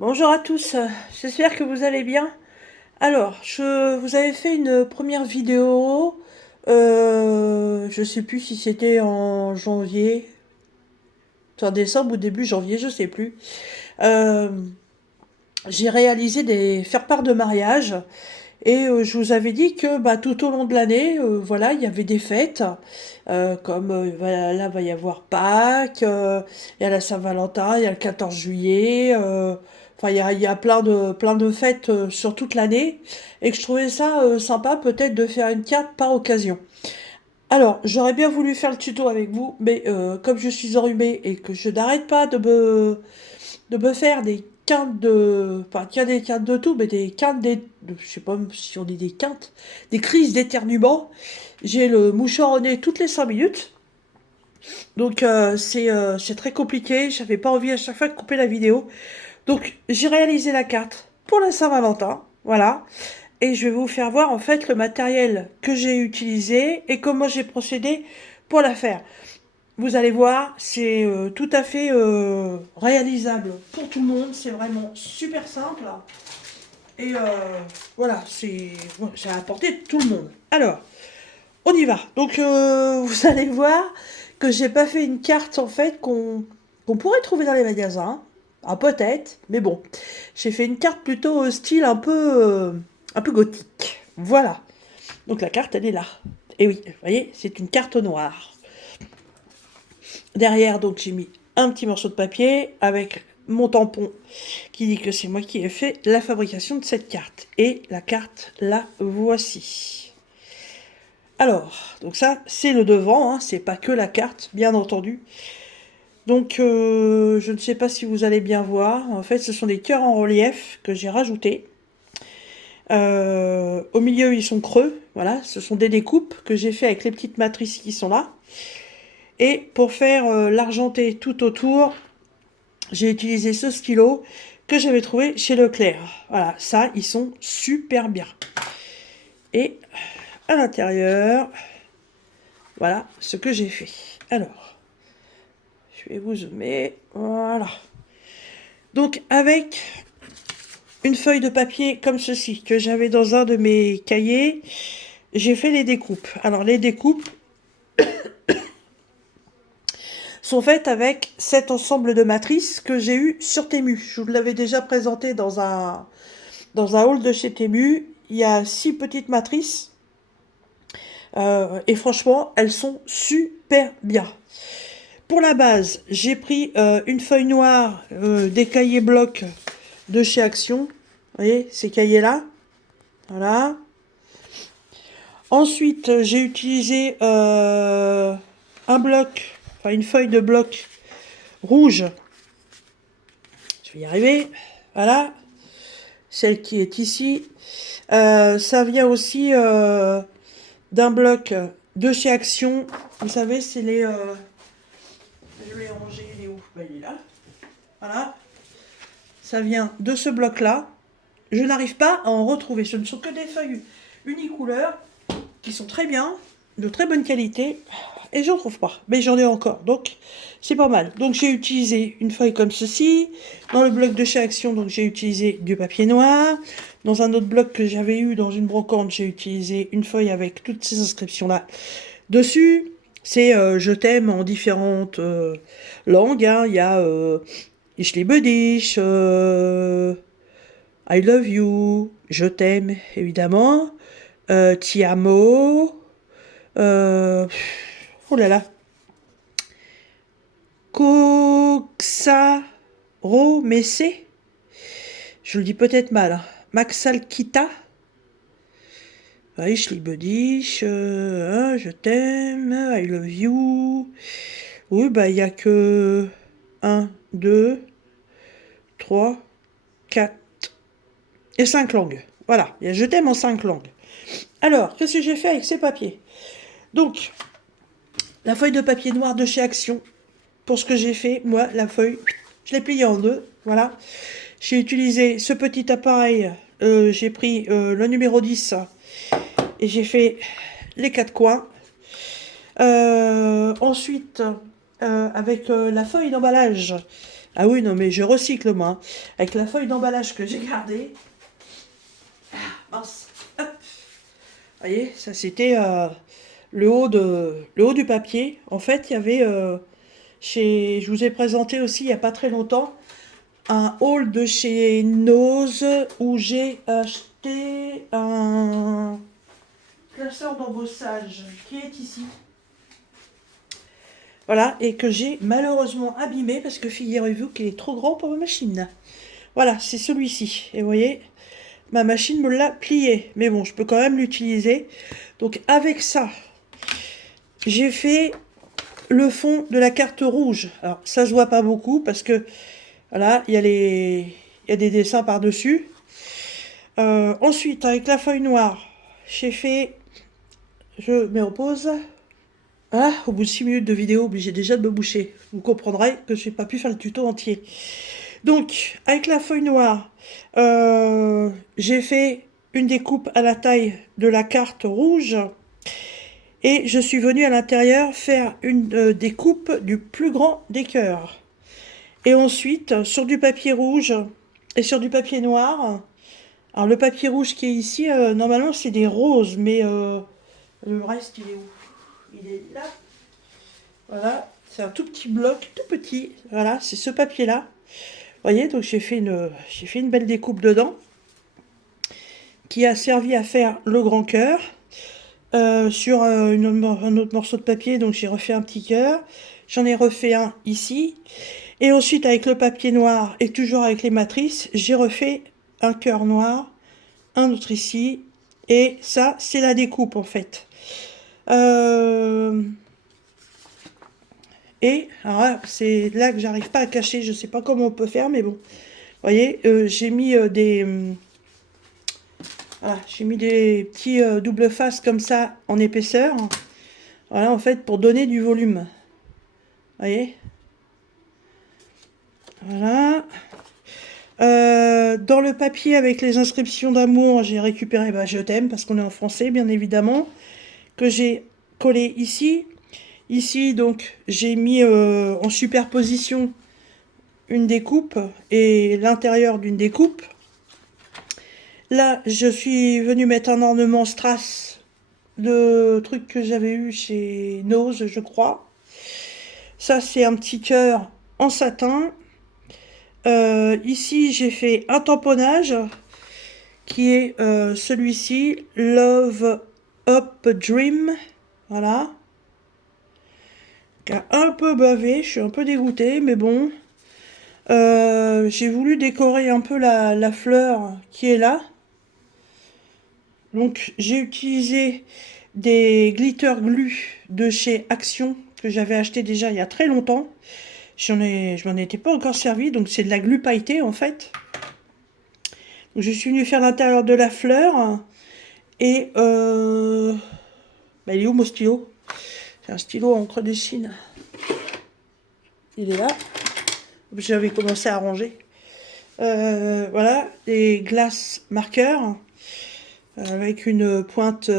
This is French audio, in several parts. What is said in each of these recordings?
Bonjour à tous, j'espère que vous allez bien. Alors, je vous avais fait une première vidéo, je sais plus si c'était en janvier, en décembre ou début janvier, je sais plus. Euh, j'ai réalisé des faire-part de mariage et je vous avais dit que bah, tout au long de l'année, voilà, il y avait des fêtes, comme voilà, là va y avoir Pâques, il y a la Saint-Valentin, il y a le 14 juillet, enfin il y a plein de fêtes sur toute l'année, et que je trouvais ça sympa peut-être de faire une carte par occasion. Alors, j'aurais bien voulu faire le tuto avec vous, mais comme je suis enrhumée et que je n'arrête pas de me faire des quintes de... Enfin, qu'il y a des quintes de tout, mais des quintes je sais pas si on dit des quintes, des crises d'éternuement. J'ai le mouchoir au nez toutes les 5 minutes. Donc c'est très compliqué, j'avais pas envie à chaque fois de couper la vidéo. Donc j'ai réalisé la carte pour la Saint-Valentin, voilà. Et je vais vous faire voir en fait le matériel que j'ai utilisé et comment j'ai procédé pour la faire. Vous allez voir, c'est tout à fait réalisable pour tout le monde. C'est vraiment super simple. Et voilà, c'est à la portée de tout le monde. Alors, on y va. Donc, vous allez voir que j'ai pas fait une carte en fait qu'on pourrait trouver dans les magasins. Ah, peut-être, mais bon. J'ai fait une carte plutôt style un peu gothique. Voilà. Donc la carte, elle est là. Et oui, vous voyez, c'est une carte noire. Derrière, donc, j'ai mis un petit morceau de papier avec mon tampon qui dit que c'est moi qui ai fait la fabrication de cette carte. Et la carte, la voici. Alors, donc ça, c'est le devant, hein, c'est pas que la carte, bien entendu. Donc, je ne sais pas si vous allez bien voir. En fait, ce sont des cœurs en relief que j'ai rajoutés. Au milieu, ils sont creux. Voilà, ce sont des découpes que j'ai fait avec les petites matrices qui sont là. Et pour faire l'argenté tout autour, j'ai utilisé ce stylo que j'avais trouvé chez Leclerc. Voilà, ça, ils sont super bien. Et à l'intérieur, voilà ce que j'ai fait. Alors, je vais vous zoomer. Voilà. Donc, avec une feuille de papier comme ceci, que j'avais dans un de mes cahiers, j'ai fait les découpes. Alors, les découpes sont faites avec cet ensemble de matrices que j'ai eu sur Temu. Je vous l'avais déjà présenté dans un haul de chez Temu. Il y a 6 petites matrices. Et franchement, elles sont super bien. Pour la base, j'ai pris une feuille noire des cahiers blocs de chez Action. Vous voyez, ces cahiers-là. Voilà. Ensuite, j'ai utilisé un bloc, enfin une feuille de bloc rouge. Je vais y arriver. Voilà. Celle qui est ici. Ça vient aussi d'un bloc de chez Action. Vous savez, c'est les... je l'ai rangé, il est où? Ben, il est là. Voilà. Ça vient de ce bloc-là. Je n'arrive pas à en retrouver. Ce ne sont que des feuilles unicouleurs qui sont très bien, de très bonne qualité. Et j'en trouve pas. Mais j'en ai encore. Donc, c'est pas mal. Donc, j'ai utilisé une feuille comme ceci. Dans le bloc de chez Action, donc j'ai utilisé du papier noir. Dans un autre bloc que j'avais eu dans une brocante, j'ai utilisé une feuille avec toutes ces inscriptions-là dessus. C'est je t'aime en différentes langues. Hein. Il y a Ich liebe dich, I love you, je t'aime évidemment, ti amo, euh, oh là là, Coxaromesse, je le dis peut-être mal, hein. Maxalkita, ich liebe dich, je t'aime, I love you. Oui, bah il n'y a que un, 2, 3, 4 et 5 langues. Voilà, il y a je t'aime en 5 langues. Alors, qu'est-ce que j'ai fait avec ces papiers? Donc, la feuille de papier noir de chez Action. Pour ce que j'ai fait, moi, la feuille, je l'ai pliée en deux. Voilà. J'ai utilisé ce petit appareil. J'ai pris le numéro 10 et j'ai fait les 4 coins. Ensuite, avec la feuille d'emballage, Ah oui, non, mais je recycle, moi, hein. Avec la feuille d'emballage que j'ai gardée. Ah, mince. Hop. Vous voyez, ça c'était le haut du papier. En fait, il y avait, je vous ai présenté aussi il n'y a pas très longtemps, un haul de chez Nose où j'ai acheté un classeur d'embossage qui est ici. Voilà, et que j'ai malheureusement abîmé parce que figurez-vous qu'il est trop grand pour ma machine. Voilà, c'est celui-ci. Et vous voyez, ma machine me l'a plié. Mais bon, je peux quand même l'utiliser. Donc avec ça, j'ai fait le fond de la carte rouge. Alors ça se voit pas beaucoup parce que voilà, il y a des dessins par-dessus. Ensuite, avec la feuille noire, j'ai fait, je mets en pause. Ah, au bout de 6 minutes de vidéo, obligé déjà de me boucher. Vous comprendrez que je n'ai pas pu faire le tuto entier. Donc, avec la feuille noire, j'ai fait une découpe à la taille de la carte rouge. Et je suis venue à l'intérieur faire une découpe du plus grand des cœurs. Et ensuite, sur du papier rouge et sur du papier noir. Alors le papier rouge qui est ici, normalement c'est des roses, mais le reste il est où? Il est là. Voilà, c'est un tout petit bloc, tout petit. Voilà, c'est ce papier-là. Vous voyez, donc j'ai fait une belle découpe dedans, qui a servi à faire le grand cœur. Sur un autre morceau de papier, donc j'ai refait un petit cœur. J'en ai refait un ici. Et ensuite, avec le papier noir et toujours avec les matrices, j'ai refait un cœur noir, un autre ici. Et ça, c'est la découpe en fait. Et alors là, c'est là que j'arrive pas à cacher. Je sais pas comment on peut faire, mais bon. Vous voyez, j'ai mis voilà, j'ai mis des petits double face comme ça en épaisseur. Voilà, en fait, pour donner du volume. Vous voyez? Voilà. Dans le papier avec les inscriptions d'amour, j'ai récupéré Je t'aime, parce qu'on est en français, bien évidemment, que j'ai collé ici. Ici, donc, j'ai mis en superposition une découpe et l'intérieur d'une découpe. Là, je suis venue mettre un ornement strass de trucs que j'avais eu chez Nose, je crois. Ça, c'est un petit cœur en satin. Ici, j'ai fait un tamponnage qui est celui-ci, Love Up Dream. Voilà. Qui a un peu bavé, je suis un peu dégoûtée, mais bon. J'ai voulu décorer un peu la fleur qui est là. Donc, j'ai utilisé des glitter glue de chez Action que j'avais acheté déjà il y a très longtemps. Je m'en étais pas encore servi, donc c'est de la glu pailletée en fait. Donc, je suis venue faire l'intérieur de la fleur et il est où mon stylo? C'est un stylo à encre de Chine. Il est là. J'avais commencé à ranger. Voilà, des glaces marqueurs avec une pointe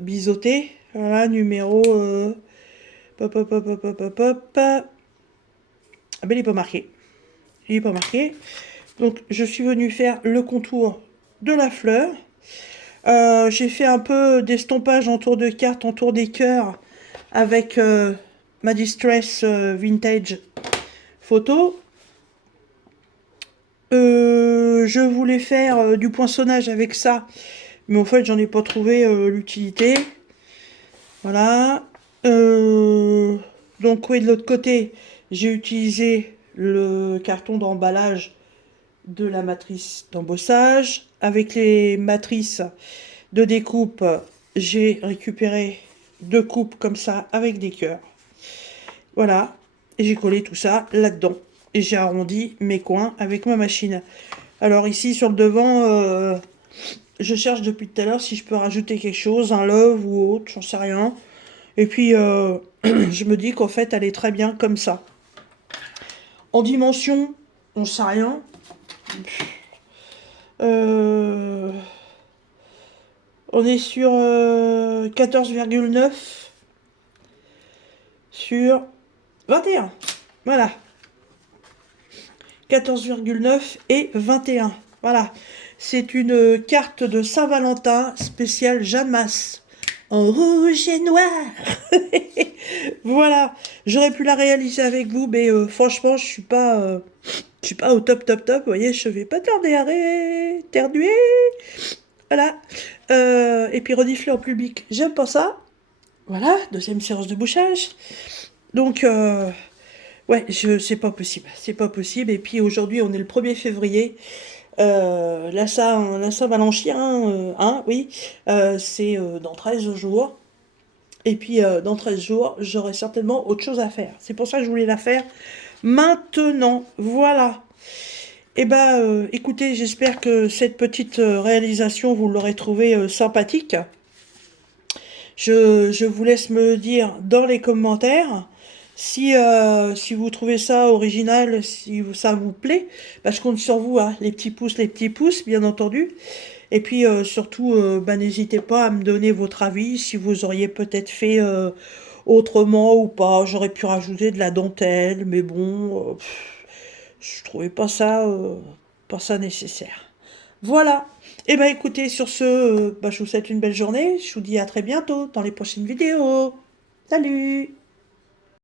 biseautée. Voilà, numéro pop, pop, pop, pop, pop, pop. Ah ben il est pas marqué. Il est pas marqué. Donc je suis venue faire le contour de la fleur. J'ai fait un peu d'estompage autour de cartes, autour des cœurs avec ma Distress Vintage photo. Je voulais faire du poinçonnage avec ça, mais en fait j'en ai pas trouvé l'utilité. Voilà. Donc oui, de l'autre côté, j'ai utilisé le carton d'emballage de la matrice d'embossage. Avec les matrices de découpe, j'ai récupéré deux coupes comme ça avec des cœurs. Voilà. Et j'ai collé tout ça là-dedans. Et j'ai arrondi mes coins avec ma machine. Alors ici, sur le devant, je cherche depuis tout à l'heure si je peux rajouter quelque chose, un love ou autre, j'en sais rien. Et puis, je me dis qu'en fait, elle est très bien comme ça. En dimension, on sait rien. On est sur 14,9 sur 21. Voilà. 14,9 et 21. Voilà. C'est une carte de Saint-Valentin spéciale Jeanne Masse. En rouge et noir. Voilà. J'aurais pu la réaliser avec vous, mais franchement, je suis pas au top, top, top. Vous voyez, je vais pas tarder à éternuer. Voilà. Et puis renifler en public. J'aime pas ça. Voilà. Deuxième séance de bouchage. Donc, ouais, c'est pas possible. C'est pas possible. Et puis aujourd'hui, on est le 1er février. La Saint-Valentin, hein, oui, c'est dans 13 jours. Et puis dans 13 jours, j'aurai certainement autre chose à faire. C'est pour ça que je voulais la faire maintenant. Voilà. Eh ben, écoutez, j'espère que cette petite réalisation, vous l'aurez trouvée sympathique. Je vous laisse me dire dans les commentaires si vous trouvez ça original, si ça vous plaît. Bah, je compte sur vous, hein, les petits pouces, bien entendu. Et puis surtout, bah, n'hésitez pas à me donner votre avis, si vous auriez peut-être fait autrement ou pas. J'aurais pu rajouter de la dentelle, mais bon, je trouvais pas ça nécessaire. Voilà. Et ben écoutez, sur ce, bah, je vous souhaite une belle journée. Je vous dis à très bientôt dans les prochaines vidéos. Salut!